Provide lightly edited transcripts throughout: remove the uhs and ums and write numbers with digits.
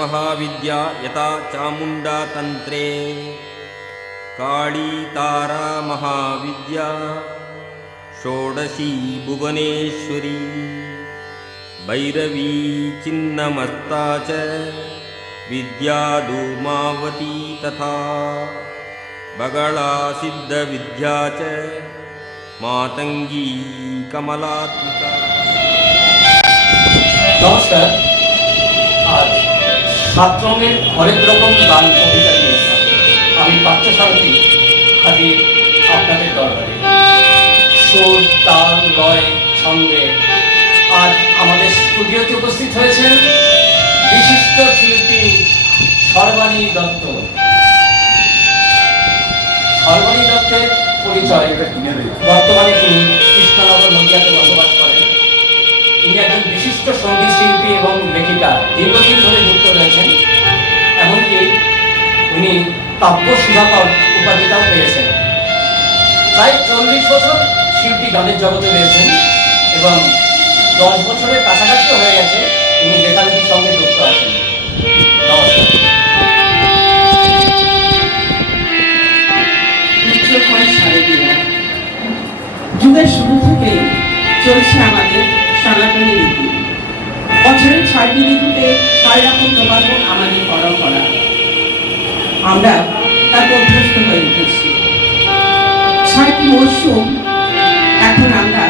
महाविद्या यथा चामुण्डा तन्त्रे काली तारा महाविद्या षोडशी भुवनेश्वरी भैरवी चिन्नमस्ता च विद्या धूमावती तथा बगला सिद्धविद्या च मातंगी कमलात्मिका। नमस्कार। आज सात रंगের হরেক রকম গান কবিতা নিয়ে আমি পাঠ্যসারথী হাজির আপনাদের দরবারে। সুর, তাল, লয়, ছন্দে আজ আমাদের স্টুডিওতে উপস্থিত হয়েছেন বিশিষ্ট শিল্পী সর্বাণী দত্ত। সর্বাণী দত্তের পরিচয়, বর্তমানে তিনি কৃষ্ণনগর নদিয়াতে বসবাস করেন। তিনি একজন বিশিষ্ট সঙ্গীত শিল্পী এবং লেখিকা, দীর্ঘদিন ধরে যুক্ত রয়েছেন। এমনকি উনি কাব্য সুধাকর উপাধিটাও পেয়েছেন। প্রায় 40 বছর শিল্পী গানের জগতে রয়েছেন এবং 10 বছরের কাছাকাছিও হয়ে গেছে উনি লেখালেখির সঙ্গে যুক্ত আছেন। নমস্কার। যুগের শুরু থেকে চলছে আমাদের সনাতনী রীতি। বছরের 6টি ঋতুতে 6 রকম প্রবাহ আমাদের পরম্পরা। আমরা তার অভ্যস্ত হয়ে উঠেছি। 6টি মরশুম এখন আমরা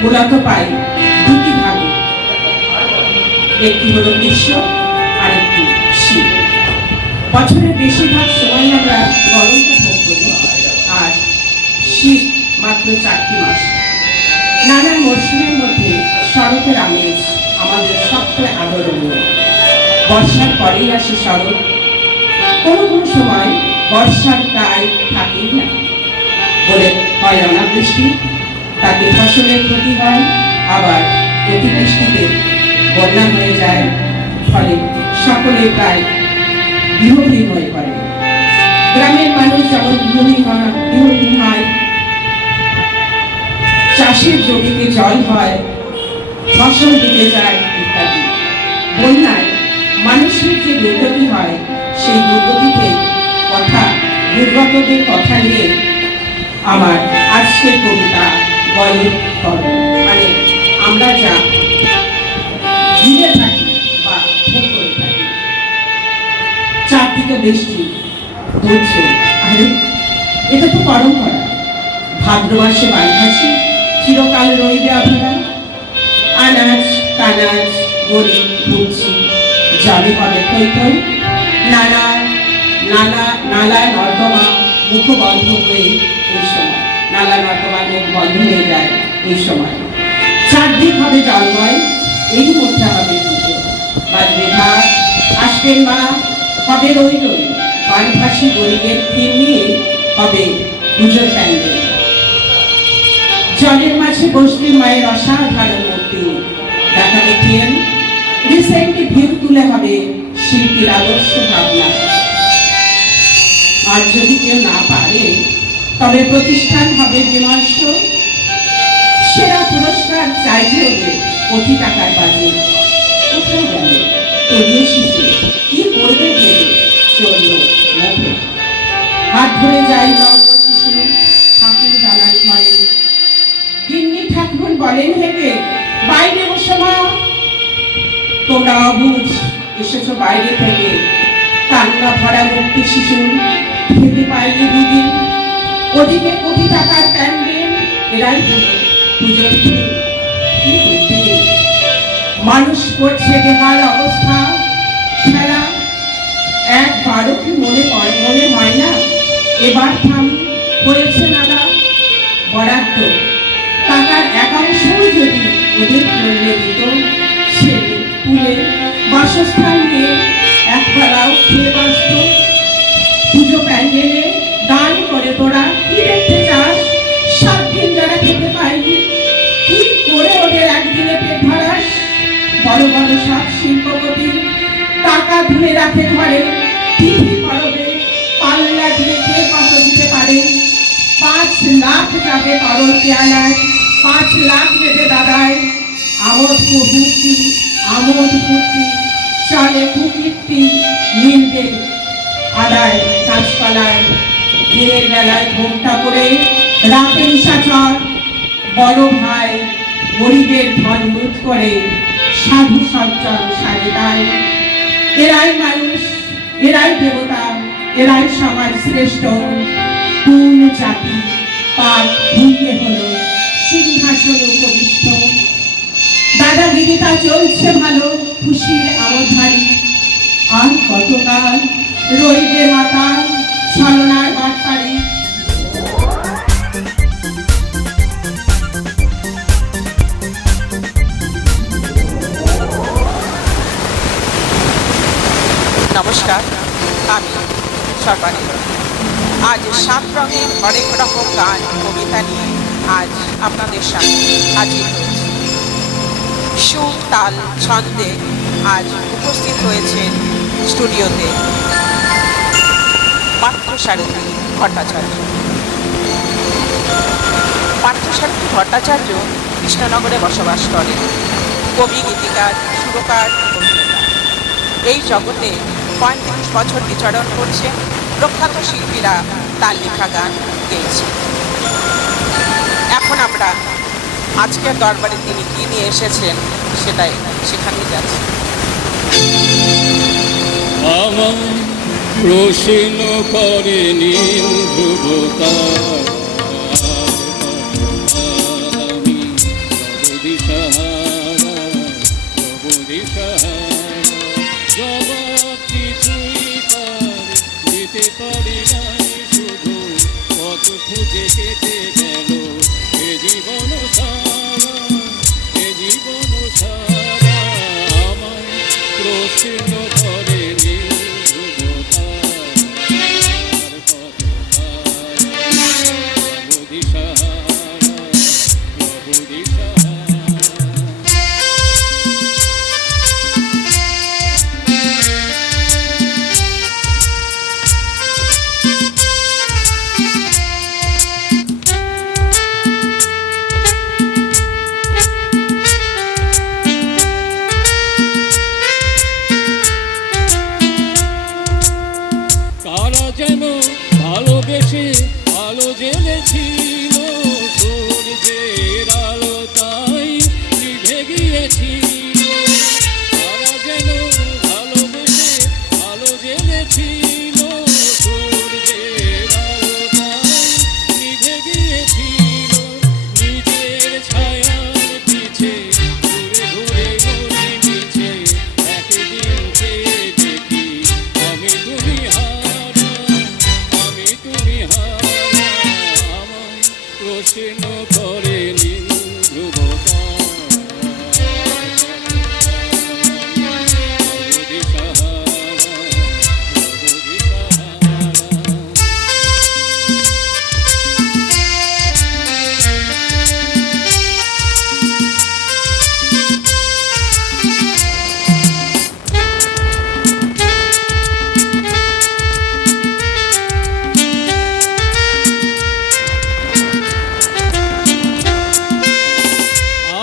মূলত পাই দুটি ভাগে, একটি হলো গ্রীষ্ম আর একটি শীত। বছরের বেশিরভাগ সময় আমরা গরমটা ভোগ করি আর শীত মাত্র 4টি মাস। নানা মরশুমের মধ্যে শরতের আমেজ আমাদের সবচেয়ে আদরণীয়। বর্ষার পরেই আসে শরৎ। কোনো কোনো সময় বর্ষার প্রায় থাকেই না, বলে হয় অনাবৃষ্টি, তাতে ফসলের ক্ষতি হয়, আবার অতিবৃষ্টিতে বন্যা হয়ে যায়, ফলে সকলে প্রায় গৃহহীন হয়ে পড়ে। গ্রামের মানুষ যেমন গৃহহীন হয়, চাষের জমিতে জল হয়, ফসল ডুবে যায় ইত্যাদি। বন্যায় মানুষের যে দুর্গতি হয়, সেই দুর্গতিতে দুর্গতদের কথা নিয়ে আমার আজকের কবিতা গল্প করব। মানে আমরা যা ঘিরে থাকি বা ভোগ করে থাকি। চারদিকে বৃষ্টি, ধৈর্য, আরে এটা তো পরম্পরা। ভাদ্র মাসে বালঘাসি চিরকাল রইবে আভরা। আনাজ কানাজ গরিব বুঝছি যাবে হবে থই থই। নালা নর্দমা মুখ বন্ধ হয়ে এই সময়, নালা নর্দমা মুখ বন্ধ হয়ে যায় এই সময়। চারদিক হবে জলময়, এই মধ্যে হবে পুজো। বাজবে ঘাট, আসবেন মা, হবে রই রই। বালঘাসি গরিবের ফির নিয়ে হবে পুজোর প্যান্ডেল। জলের মাঝে বসবে মায়ের অসাধারণ মূর্তি। দেখা দেখেন রিসেন্টলি ভিউ তুলে হবে শিল্পীর আদর্শ ভাবনা। আর যদি কেউ না পারে তবে প্রতিষ্ঠান হবে বিমর্ষ। সেরা পুরস্কার চাইতে হবে কোটি টাকার বাজেট। কোথায় গেল তলিয়ে শিশু, কি করবে ভেবে চলল মুখে। হাত ধরে যাই লম্ব শিশু ঠাকুর দালার ঘরে। গিন্নি ঠাকুর বলেন হেঁটে, বাইরে বসে মা। তোমরা অবুঝ এসেছো বাইরে থেকে। কান্না ভরা মুক্তি শিশু খেতে পাইনি দুদিন। ওদিকে কোটি টাকার প্যান্ডেল, এরাই পুজোর দিন। কি বুদ্ধি, মানুষ করছে বেহাল অবস্থা। খেলা একবারও কি মনে হয় না এবার থাম হয়েছে নালা। বরাদ্দ টাকার একাংশই যদি ওদের জন্য দিত, ছেলে পুলে বাসস্থান নিয়ে একবেলাও খেয়ে বাঁচত। পুজো প্যান্ডেলে দান করে তোরা কি দেখতে চাস? 7 দিন যারা খেতে পায়নি, কি করে ওদের একদিনে পেট ভরাস? বড় বড় সব শিল্পপতি টাকা ধরে রাখে ঘরে। তিথি পরবে পাল্লা দিয়ে কে কত দিতে পারে? 5 লাখ যাবে তরল পেয়ালায়, 5 লাখ দেবে দাদায়। আমোদ ফুর্তি চলে কুকীর্তি নীলদের আদায় গাছপালায়, দিনের বেলায় ঘোমটা করে রাতে নিশাচর, বড় ভাই গরিবের ধন লুট করে সাধু সজ্জন সাজে দেয়। এরাই মানুষ, এরাই দেবতা, এরাই সমাজ শ্রেষ্ঠ। কোন জাতি পাপ ভুলিয়ে হলো সিংহাসনে উপবিষ্ট। দাদাগিরিটা চলছে ভালো, খুশির আমোদধারী। আর কতকাল রইবে মাতা ছলনার বার্তারি। নমস্কার, আমি সর্বাণী। আজ 7 রঙের হরেক রকম গান কবিতা নিয়ে আজ আপনাদের সামনে হাজির হয়েছি। সুর তাল ছন্দে আজ উপস্থিত হয়েছেন স্টুডিওতে পার্থসারথী ভট্টাচার্য। পার্থসারথী ভট্টাচার্য কৃষ্ণনগরে বসবাস করেন। কবি, গীতিকার, সুরকার, অভিনেতা। এই জগতে 35 বছর বিচরণ করছেন। প্রখ্যাত শিল্পীরা তার লেখা গান গেয়েছেন। এখন আমরা আজকের দরবারে তিনি কি নিয়ে এসেছেন সেটাই সেখানেই যাচ্ছি। আমার প্রশ্ন করে নীল ধ্রুবতা, আমি জগদিশাহারা, জগদিশাহারা। জবাব কিছুই তার দিতে পারি নাই, শুধু কত খুঁজে কেটে গেল এ জীবন সারা, এ জীবন সারা। আমার প্রশ্ন করে নীল ধ্রুবতা, আর কত জগদিশাহারা, জগদিশাহারা। কারা যেন ভালোবেসে আলো জ্বেলেছিল, সূর্যের আলো তাই নিভে গিয়েছিল। কারা যেন ভালোবেসে আলো জ্বেলেছিল, সূর্যের আলো তাই নিভে গিয়েছিল। নিজের ছায়ার পিছে ঘুরে ঘুরে ঘুরে নিচে, একদিন চেয়ে দেখি আমি তুমি হারা, আমি তুমি হারা। আমায় প্রশ্ন করে নীল ধ্রুবতা, জগদিশাহারা, জগদিশাহারা।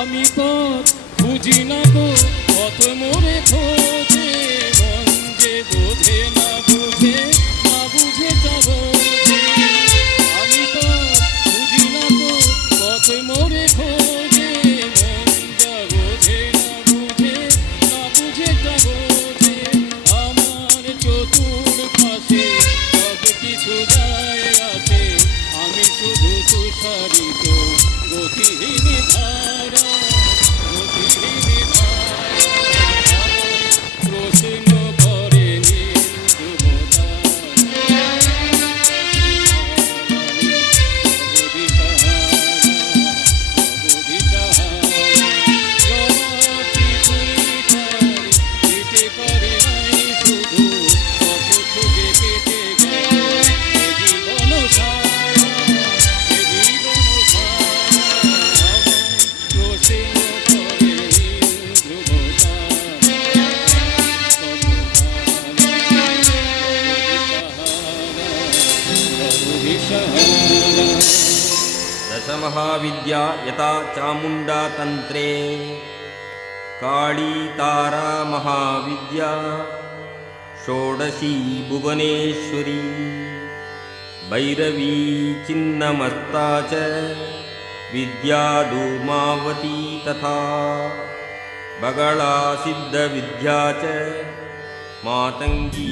আমি পথ বুঝি না গো, পথ মোরে খোঁজে, মন যে বোঝে না বুঝে, না বুঝে তা বোঝে। আমি পথ বুঝি না গো, পথ মোরে খোঁজে, মন যা বোঝে না বুঝে, না বুঝে তা বোঝে। আমার চতুর্পাশে সব কিছু যায় আসে, আমি শুধু তুষারিত গতিহীন ধারা, গতিহীন ধারা। প্রশ্ন করে নীল ধ্রুবতা, জগদিশাহারা, জগদিশাহারা। জবাব কিছুই তার দিতে পারি নাই, শুধু কত খুঁজে কেটে গেল এ জীবন সারা, এ জীবন সারা। আমায় প্রশ্ন করে নীল ধ্রুবতা, জগদিশাহারা। दशमहाविद्या यथा चामुण्डातन्त्रे काली तारा महाविद्या षोडशी भुवनेश्वरी भैरवी छिन्नमस्ता च विद्या धूमावती तथा बगला सिद्धविद्या च मातंगी।